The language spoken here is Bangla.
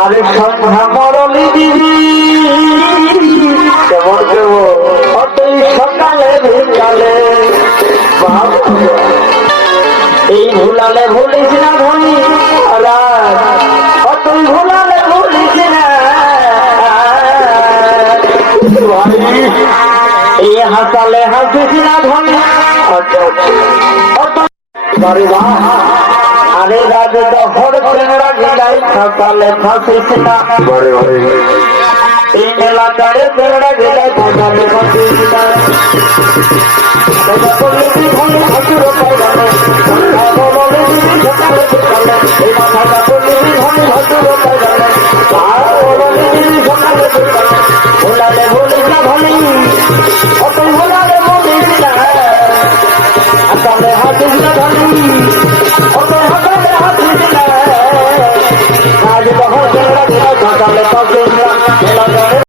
আরে সন্ধ্যা মরলি দিদি কেমন দেব অতই সকালে বিকালে এই ভুলালে ভুলিস না ভুলি অতই ভুলালে ভুলিস না এই হাসালে হাসিস না ধনী বারে বাহ ধনী হাসির পাইলানে কথা বলে দিবি সকালে আর সকালে না ভোলালে la